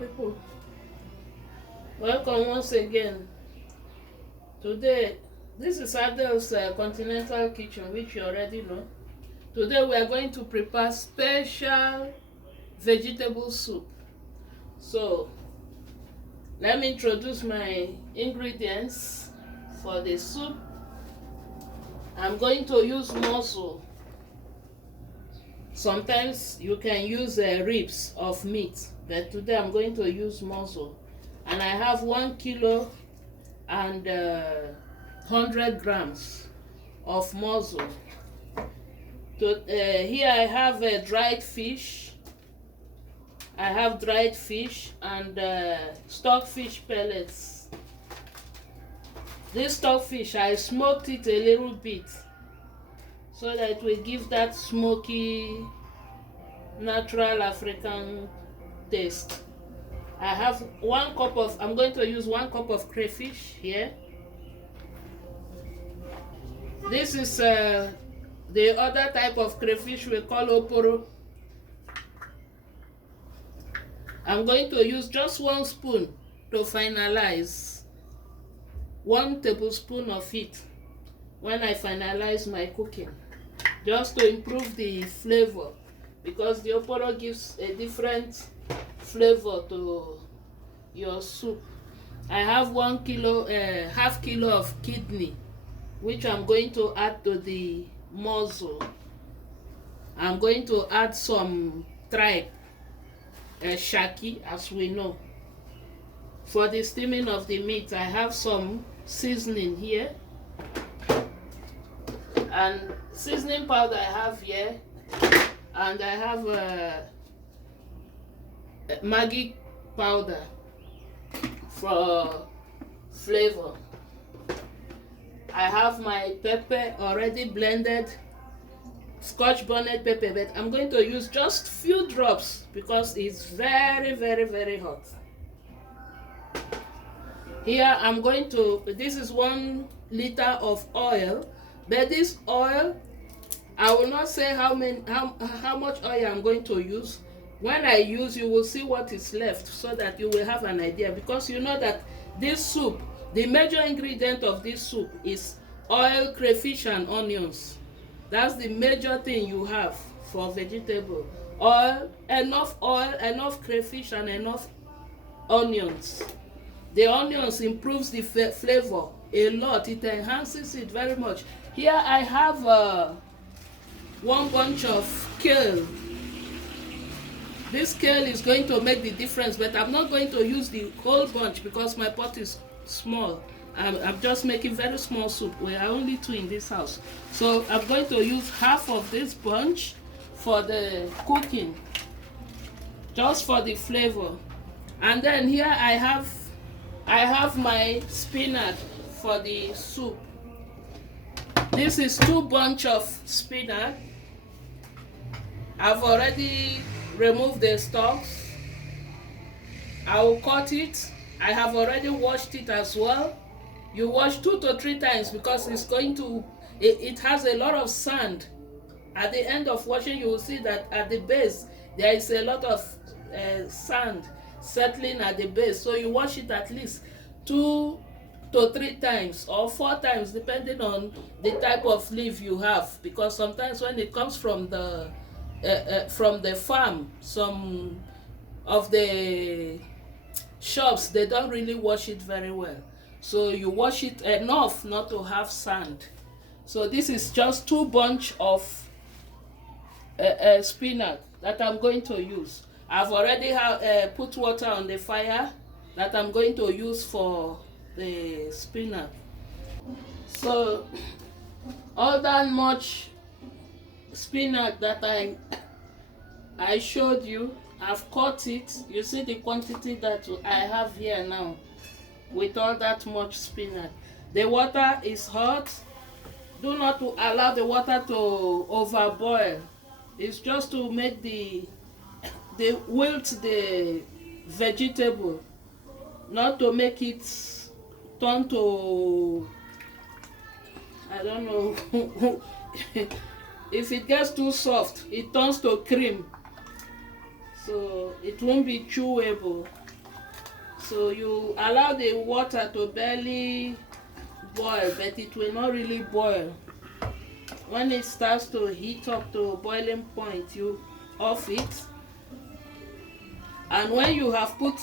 people, welcome once again. Today, this is Adel's Continental kitchen, which you already know. Today we are going to prepare special vegetable soup. So, let me introduce my ingredients for the soup. I'm going to use mussel. Sometimes you can use ribs of meat, but today I'm going to use mussel. And I have 1 kilo and 100 grams of mussel. Here I have dried fish. I have dried fish and stockfish pellets. This stockfish, I smoked it a little bit so that it will give that smoky, natural African taste. I have I'm going to use 1 cup of crayfish here. This is the other type of crayfish we call oporo. I'm going to use just 1 spoon to finalize, 1 tablespoon of it when I finalize my cooking, just to improve the flavor, because the oporo gives a different flavor to your soup. I have 1 kilo, half kilo of kidney, which I'm going to add to the mussel. I'm going to add some tripe, shaki, as we know. For the steaming of the meat, I have some seasoning here, and seasoning powder I have here, and I have maggi powder for flavor. I have my pepper already blended, Scotch bonnet pepper, but I'm going to use just few drops because it's very, very, very hot. Here I'm going to, this is 1 liter of oil, but this oil, I will not say how much oil I'm going to use. When I use, you will see what is left so that you will have an idea, because you know that this soup, the major ingredient of this soup is oil, crayfish and onions. That's the major thing you have for vegetable. Oil, enough crayfish and enough onions. The onions improves the flavor a lot. It enhances it very much. Here I have 1 bunch of kale. This kale is going to make the difference, but I'm not going to use the whole bunch because my pot is small. I'm just making very small soup. We are only 2 in this house. So I'm going to use half of this bunch for the cooking, just for the flavor. And then here I have my spinach for the soup. This is 2 bunch of spinach. I've already removed the stalks. I will cut it. I have already washed it as well. You wash 2 to 3 times because it's going to, it has a lot of sand. At the end of washing, you will see that at the base there is a lot of sand settling at the base. So you wash it at least 2 to 3 times or 4 times, depending on the type of leaf you have, because sometimes when it comes from the farm, some of the shops, they don't really wash it very well. So you wash it enough not to have sand. So this is just 2 bunch of spinach that I'm going to use. I've already put water on the fire that I'm going to use for the spinach. So all that much spinach that I showed you, I've cut it. You see the quantity that I have here now with all that much spinach. The water is hot. Do not allow the water to overboil. It's just to make the wilt the vegetable, not to make it turn to, I don't know. If it gets too soft, it turns to cream, so it won't be chewable. So you allow the water to barely boil, but it will not really boil. When it starts to heat up to boiling point, you off it. And when you have put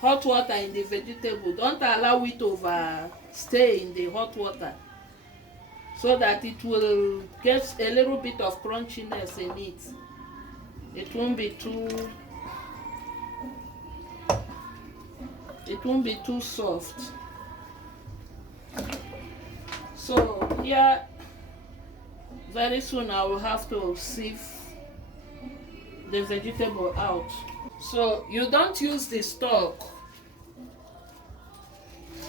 hot water in the vegetable, don't allow it overstay in the hot water, so that it will get a little bit of crunchiness in it. It won't be too soft. So here, very soon I will have to sieve the vegetable out. So you don't use the stalk.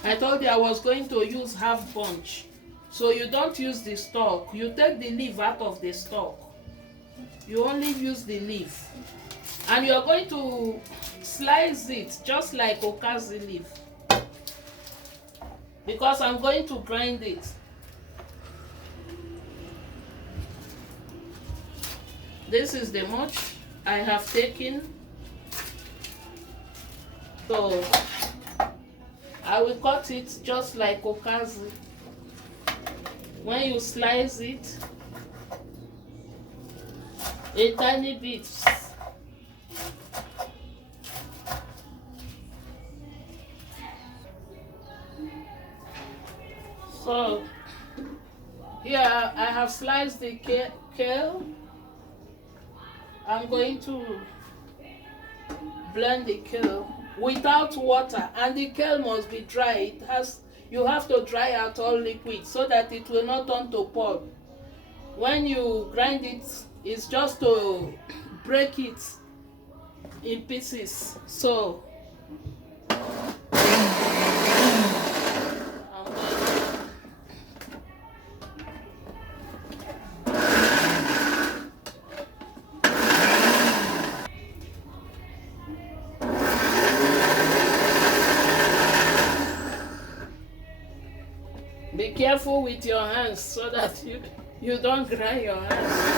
I told you I was going to use half bunch. So you don't use the stalk. You take the leaf out of the stalk. You only use the leaf. And you're going to slice it just like okazi leaf, because I'm going to grind it. This is the much I have taken. So I will cut it just like okazi. When you slice it, a tiny bit. So here I have sliced the kale. I'm going to blend the kale without water, and the kale must be dry. You have to dry out all liquid so that it will not turn to pulp. When you grind it, it's just to break it in pieces. So be careful with your hands so that you don't grind your hands.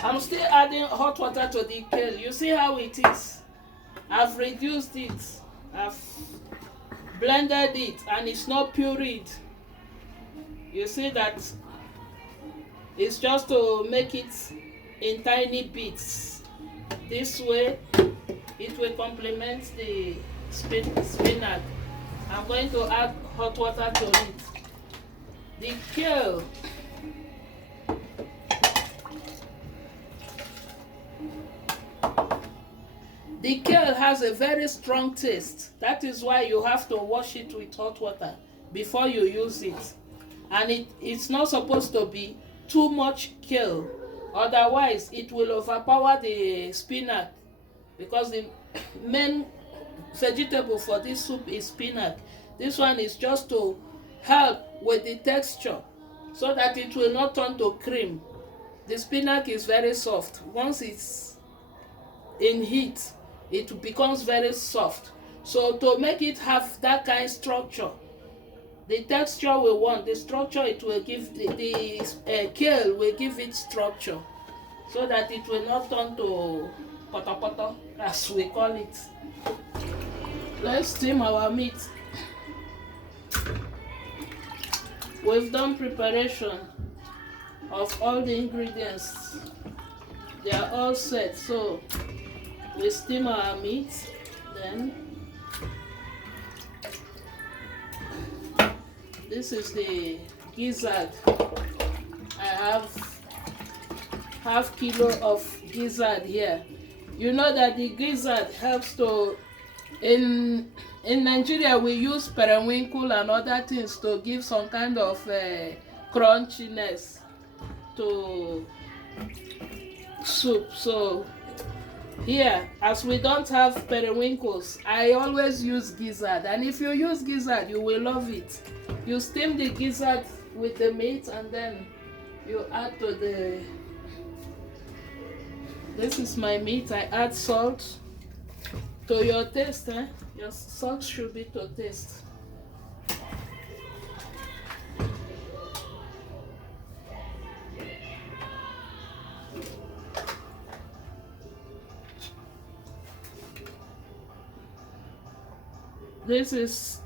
I'm still adding hot water to the kale. You see how it is? I've reduced it. I've blended it, and it's not pureed. You see that it's just to make it in tiny bits. This way it will complement the spinach. I'm going to add hot water to it. The kale, the kale has a very strong taste. That is why you have to wash it with hot water before you use it. And it's not supposed to be too much kale, otherwise it will overpower the spinach, because the main vegetable for this soup is spinach. This one is just to help with the texture so that it will not turn to cream. The spinach is very soft. Once it's in heat, it becomes very soft. So to make it have that kind of structure, the texture we want, the structure it will give, the kale will give it structure, so that it will not turn to poto poto, as we call it. Let's steam our meat. We've done preparation of all the ingredients. They are all set. So we steam our meat. Then this is the gizzard. I have half kilo of gizzard here. You know that the gizzard helps to, in Nigeria we use periwinkle and other things to give some kind of crunchiness to soup. So here, as we don't have periwinkles, I always use gizzard, and if you use gizzard you will love it. You steam the gizzard with the meat, and then You add to this is my meat. I add salt to your taste. Your salt should be to taste. This is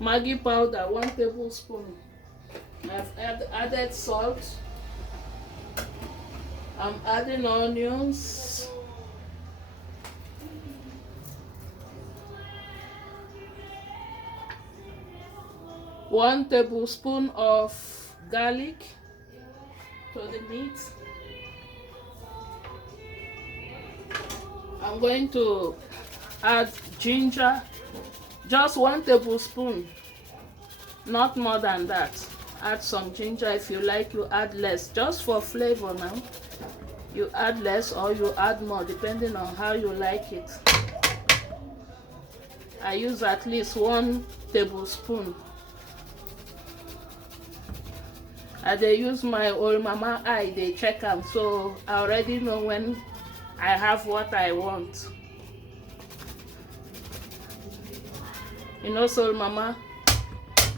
maggi powder, 1 tablespoon. I've added salt. I'm adding onions. One tablespoon of garlic to the meat. I'm going to add ginger, just 1 tablespoon, not more than that. Add some ginger. If you like, you add less, just for flavor now. You add less or you add more, depending on how you like it. I use at least 1 tablespoon. They use my old mama eye, they check them, so I already know when I have what I want. You know, so mama,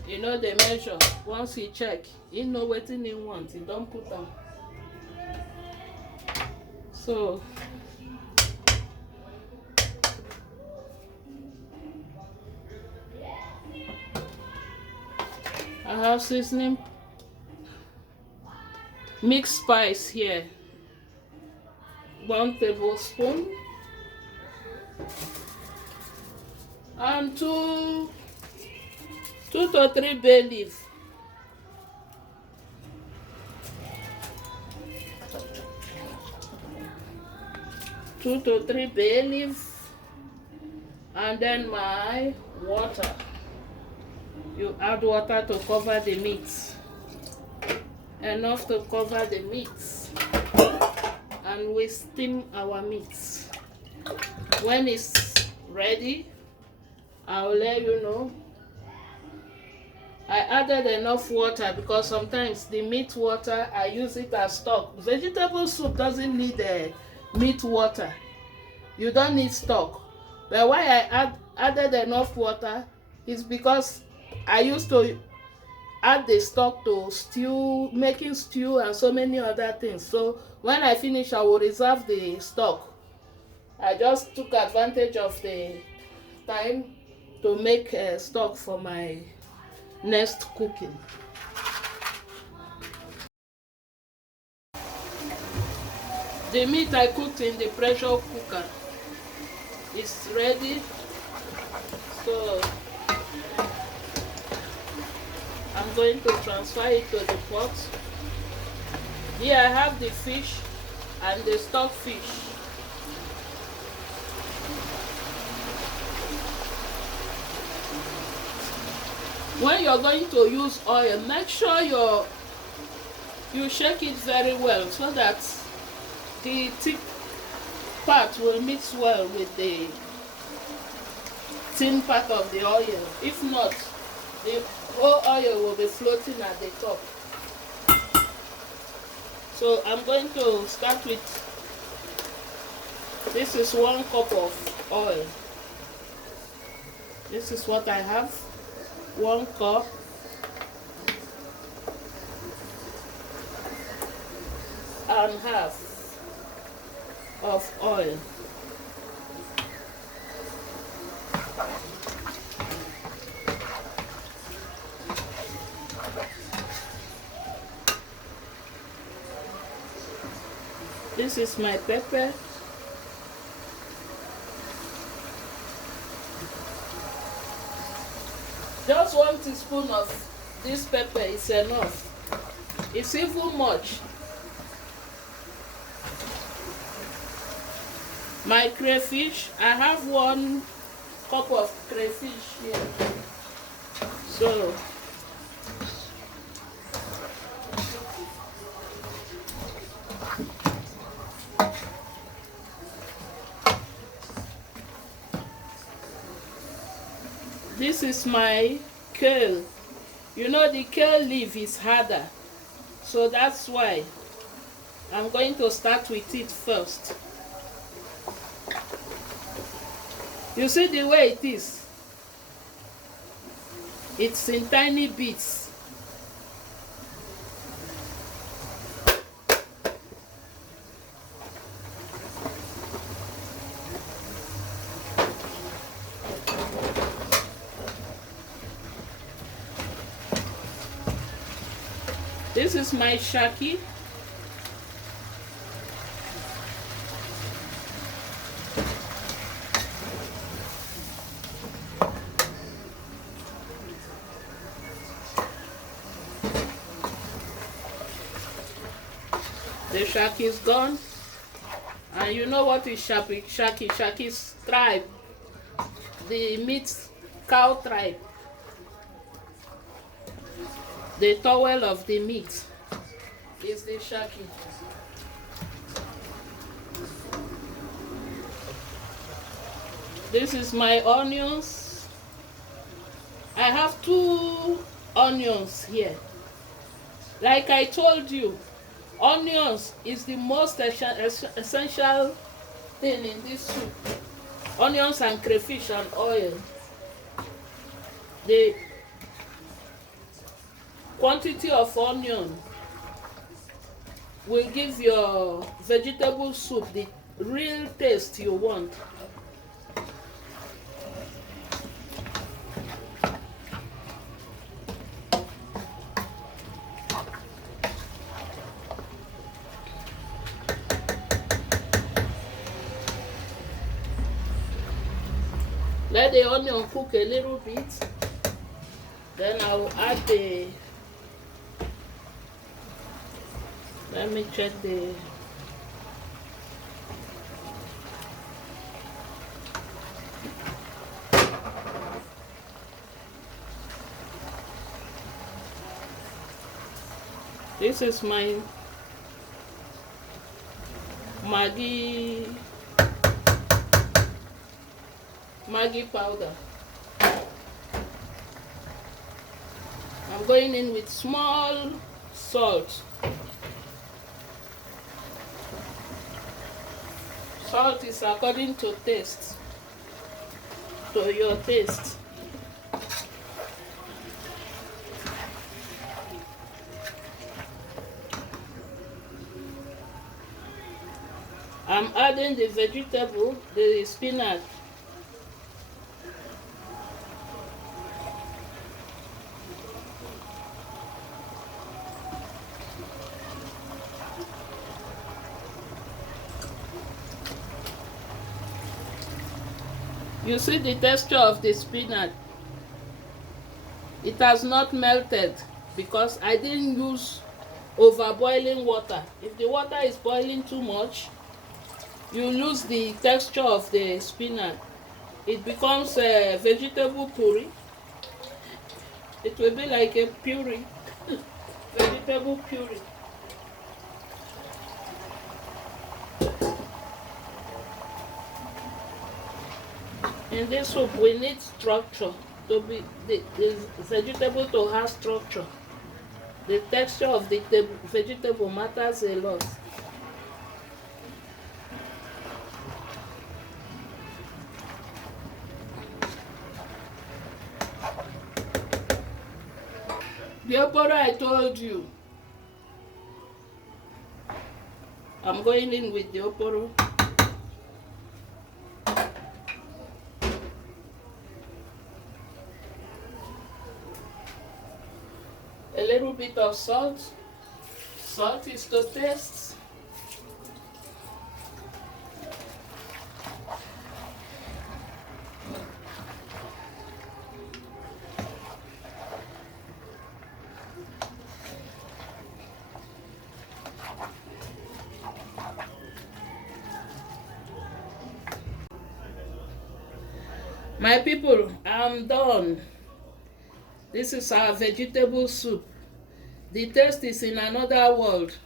you know the measure. Once he check, he know what he want. He don't put them. So I have seasoning, mixed spice here, 1 tablespoon, and 2 to 3 bay leaf. Two to 3 bay leaf, and then my water. You add water to cover the meat, enough to cover the meat, and we steam our meat. When it's ready, I'll let you know. I added enough water because sometimes the meat water, I use it as stock. Vegetable soup doesn't need meat water. You don't need stock. But why I added enough water is because I used to add the stock to stew, making stew and so many other things. So when I finish, I will reserve the stock. I just took advantage of the time to make stock for my next cooking. The meat I cooked in the pressure cooker is ready. So I'm going to transfer it to the pot. Here I have the fish and the stockfish. When you're going to use oil, make sure you shake it very well so that the tip part will mix well with the thin part of the oil. If not, the whole oil will be floating at the top. So I'm going to start with, this is 1 cup of oil. This is what I have, 1 cup. And half of oil. This is my pepper. Just 1 teaspoon of this pepper is enough. It's even much. My crayfish, I have 1 cup of crayfish here. So this is my kale. You know the kale leaf is harder, so that's why I'm going to start with it first. You see the way it is? It's in tiny bits. This is my shaki. The shaki is gone. And you know what is shaki? Shaki is tripe. The meat, cow tripe. The towel of the meat is the shaki. This is my onions. I have 2 onions here. Like I told you, onions is the most essential thing in this soup. Onions and crayfish and oil. The quantity of onion will give your vegetable soup the real taste you want. Let the onion cook a little bit, then I'll add the, let me check the, this is my maggi powder. I'm going in with small salt. Salt is according to taste, to your taste. I'm adding the vegetable, the spinach. You see the texture of the spinach. It has not melted because I didn't use overboiling water. If the water is boiling too much, you lose the texture of the spinach. It becomes a vegetable puree. It will be like a puree, vegetable puree. In this soup, we need structure to be the vegetable to have structure. The texture of the vegetable matters a lot. The oporo I told you. I'm going in with the oporo. A little bit of salt. Salt is to taste. My people, I'm done. This is our vegetable soup. The taste is in another world.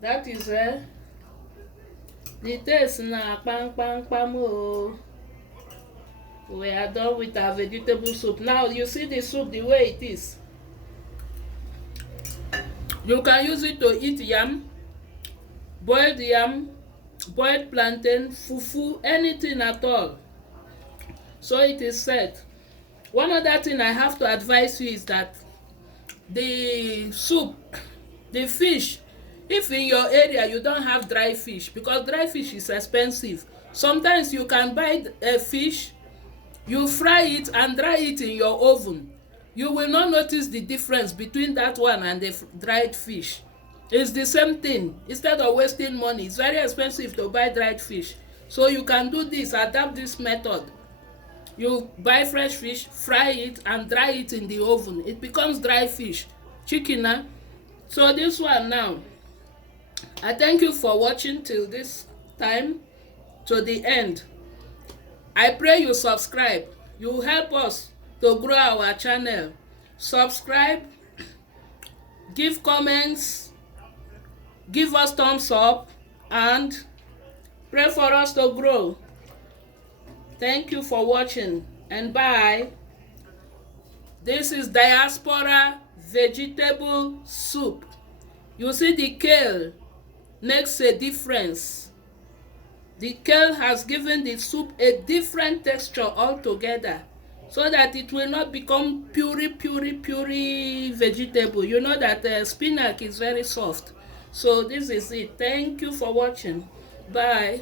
That is the taste na pang pang pam oh. We are done with our vegetable soup. Now you see the soup the way it is. You can use it to eat yam, boiled plantain, fufu, anything at all. So it is set. One other thing I have to advise you is that the soup, the fish, if in your area you don't have dry fish, because dry fish is expensive, sometimes you can buy a fish, you fry it and dry it in your oven. You will not notice the difference between that one and the dried fish. It's the same thing. Instead of wasting money, it's very expensive to buy dried fish. So you can do this, adapt this method. You buy fresh fish, fry it and dry it in the oven. It becomes dry fish. Chicken. So this one now, I thank you for watching till this time, to the end. I pray you subscribe. You help us to grow our channel. Subscribe, give comments, give us thumbs up, and pray for us to grow. Thank you for watching, and bye. This is Diaspora Vegetable Soup. You see the kale makes a difference. The kale has given the soup a different texture altogether, so that it will not become pure vegetable. You know that spinach is very soft. So this is it. Thank you for watching. Bye.